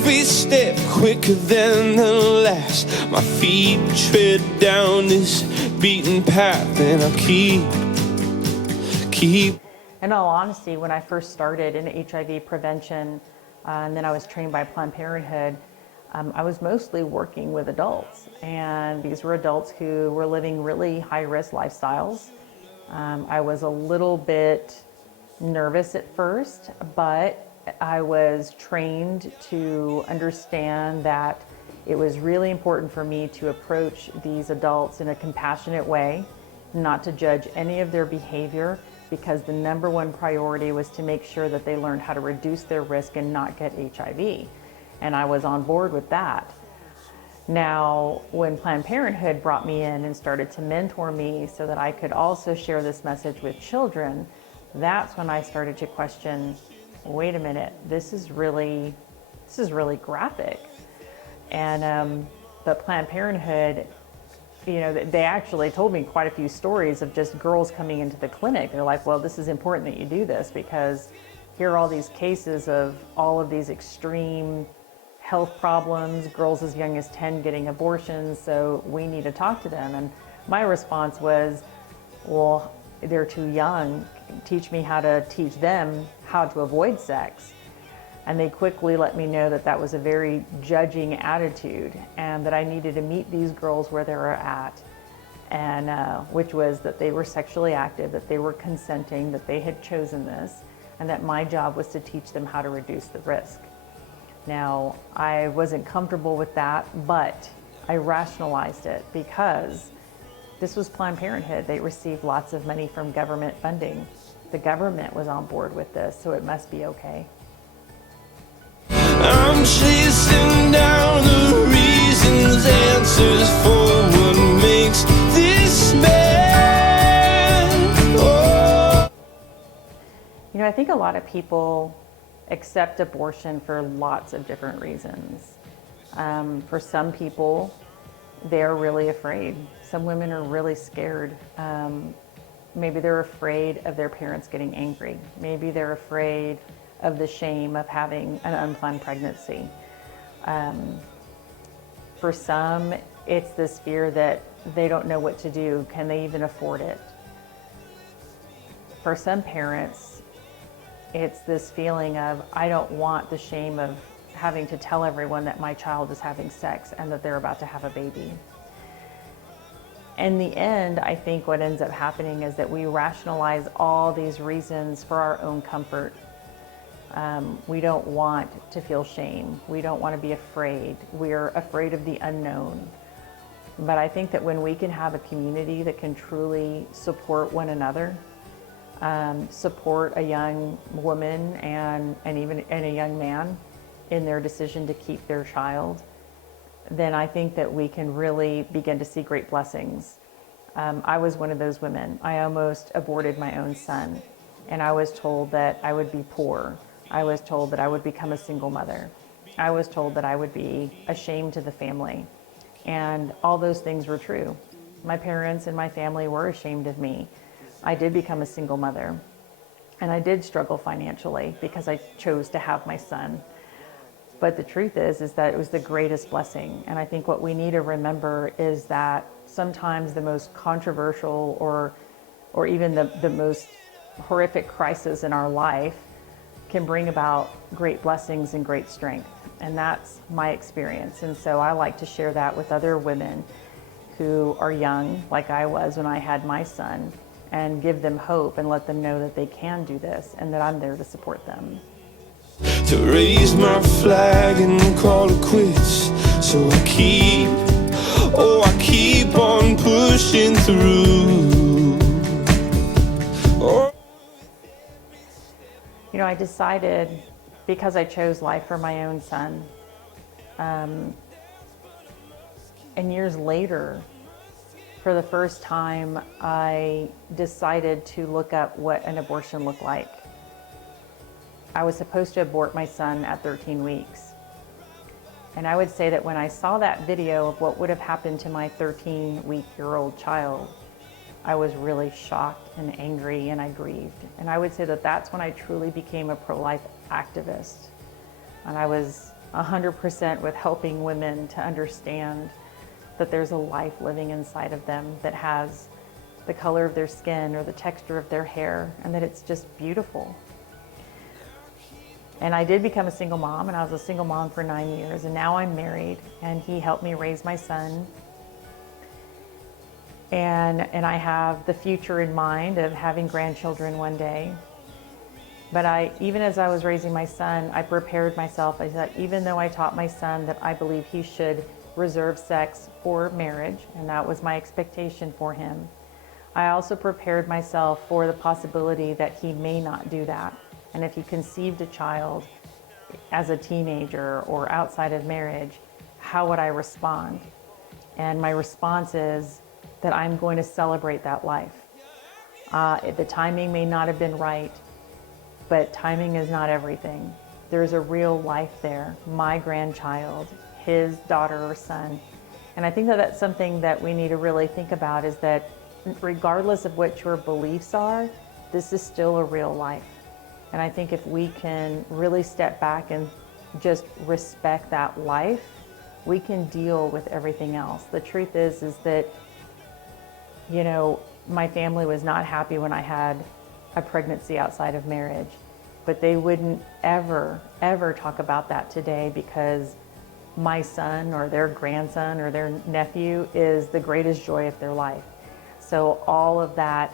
every step quicker than the last. My feet tread down this beaten path, and I keep. In all honesty, when I first started in HIV prevention, and then I was trained by Planned Parenthood, I was mostly working with adults, and these were adults who were living really high-risk lifestyles. I was a little bit nervous at first, but I was trained to understand that it was really important for me to approach these adults in a compassionate way, not to judge any of their behavior, because the number one priority was to make sure that they learned how to reduce their risk and not get HIV. And I was on board with that. Now, when Planned Parenthood brought me in and started to mentor me so that I could also share this message with children, that's when I started to question, wait a minute, this is really graphic. And but Planned Parenthood, you know, they actually told me quite a few stories of just girls coming into the clinic. They're like, well, this is important that you do this because here are all these cases of all of these extreme health problems, girls as young as 10 getting abortions, so we need to talk to them. And my response was, well, they're too young. Teach me how to teach them how to avoid sex. And they quickly let me know that that was a very judging attitude and that I needed to meet these girls where they were at, and which was that they were sexually active, that they were consenting, that they had chosen this, and that my job was to teach them how to reduce the risk. Now, I wasn't comfortable with that, but I rationalized it because this was Planned Parenthood. They received lots of money from government funding. The government was on board with this, so it must be okay. I'm chasing down the reasons, answers for what makes this man. Oh. You know, I think a lot of people accept abortion for lots of different reasons. For some people, they're really afraid. Some women are really scared. Maybe they're afraid of their parents getting angry. Maybe they're afraid of the shame of having an unplanned pregnancy. For some, it's this fear that they don't know what to do. Can they even afford it? For some parents, it's this feeling of, I don't want the shame of having to tell everyone that my child is having sex and that they're about to have a baby. In the end, I think what ends up happening is that we rationalize all these reasons for our own comfort. We don't want to feel shame. We don't want to be afraid. We're afraid of the unknown. But I think that when we can have a community that can truly support one another, support a young woman and even a young man in their decision to keep their child, then I think that we can really begin to see great blessings. I was one of those women. I almost aborted my own son, and I was told that I would be poor. I was told that I would become a single mother. I was told that I would be a shame to the family. And all those things were true. My parents and my family were ashamed of me. I did become a single mother, and I did struggle financially because I chose to have my son. But the truth is that it was the greatest blessing. And I think what we need to remember is that sometimes the most controversial or even the most horrific crisis in our life can bring about great blessings and great strength. And that's my experience. And so I like to share that with other women who are young, like I was when I had my son, and give them hope and let them know that they can do this and that I'm there to support them. To raise my flag and call it quits, so I keep on pushing through. Oh. You know, I decided, because I chose life for my own son, and years later, for the first time, I decided to look up what an abortion looked like. I was supposed to abort my son at 13 weeks. And I would say that when I saw that video of what would have happened to my 13-week-old child, I was really shocked and angry, and I grieved. And I would say that that's when I truly became a pro-life activist. And I was 100% with helping women to understand that there's a life living inside of them that has the color of their skin or the texture of their hair, and that it's just beautiful. And I did become a single mom, and I was a single mom for 9 years, and now I'm married, and he helped me raise my son. And I have the future in mind of having grandchildren one day. But even as I was raising my son, I prepared myself. I said, even though I taught my son that I believe he should reserve sex for marriage, and that was my expectation for him, I also prepared myself for the possibility that he may not do that. And if he conceived a child as a teenager or outside of marriage, how would I respond? And my response is that I'm going to celebrate that life. The timing may not have been right, but timing is not everything. There's a real life there, my grandchild, his daughter or son. And I think that that's something that we need to really think about, is that regardless of what your beliefs are, this is still a real life. And I think if we can really step back and just respect that life, we can deal with everything else. The truth is that, you know, my family was not happy when I had a pregnancy outside of marriage, but they wouldn't ever talk about that today, because my son or their grandson or their nephew is the greatest joy of their life. So all of that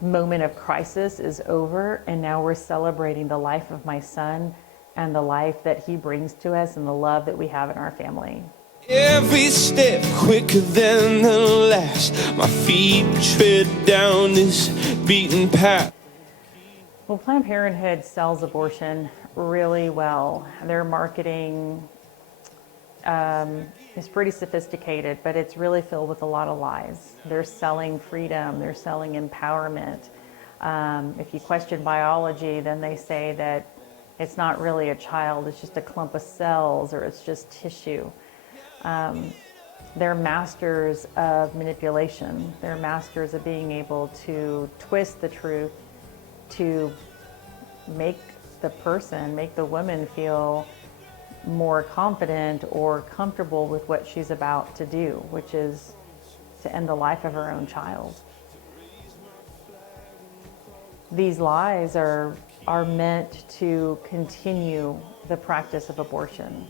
moment of crisis is over, and now we're celebrating the life of my son and the life that he brings to us and the love that we have in our family. Every step quicker than the last, my feet tread down this beaten path. Well, Planned Parenthood sells abortion really well. Their marketing is pretty sophisticated, but it's really filled with a lot of lies. They're selling freedom, they're selling empowerment. If you question biology, then they say that it's not really a child, it's just a clump of cells, or it's just tissue. They're masters of manipulation. They're masters of being able to twist the truth to make the woman feel more confident or comfortable with what she's about to do, which is to end the life of her own child. These lies are meant to continue the practice of abortion.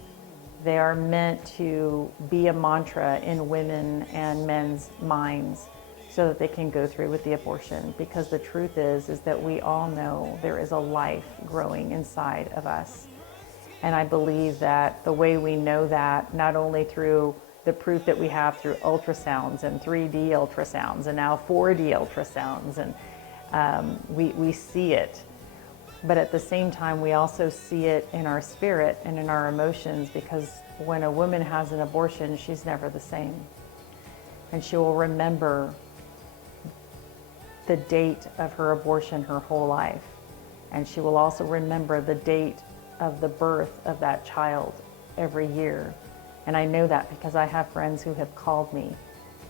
They are meant to be a mantra in women and men's minds so that they can go through with the abortion, because the truth is that we all know there is a life growing inside of us. And I believe that the way we know that, not only through the proof that we have through ultrasounds and 3D ultrasounds and now 4D ultrasounds, and we see it, but at the same time we also see it in our spirit and in our emotions, because when a woman has an abortion, she's never the same. And she will remember the date of her abortion her whole life. And she will also remember the date of the birth of that child every year. And I know that because I have friends who have called me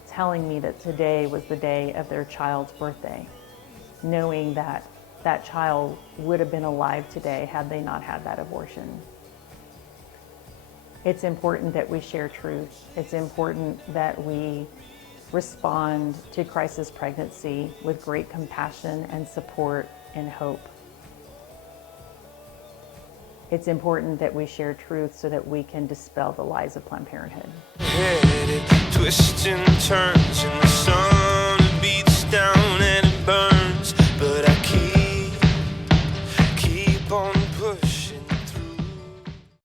telling me that today was the day of their child's birthday, knowing that that child would have been alive today had they not had that abortion. It's important that we share truth. It's important that we respond to crisis pregnancy with great compassion and support and hope. It's important that we share truth so that we can dispel the lies of Planned Parenthood. Headed, twists and turns in the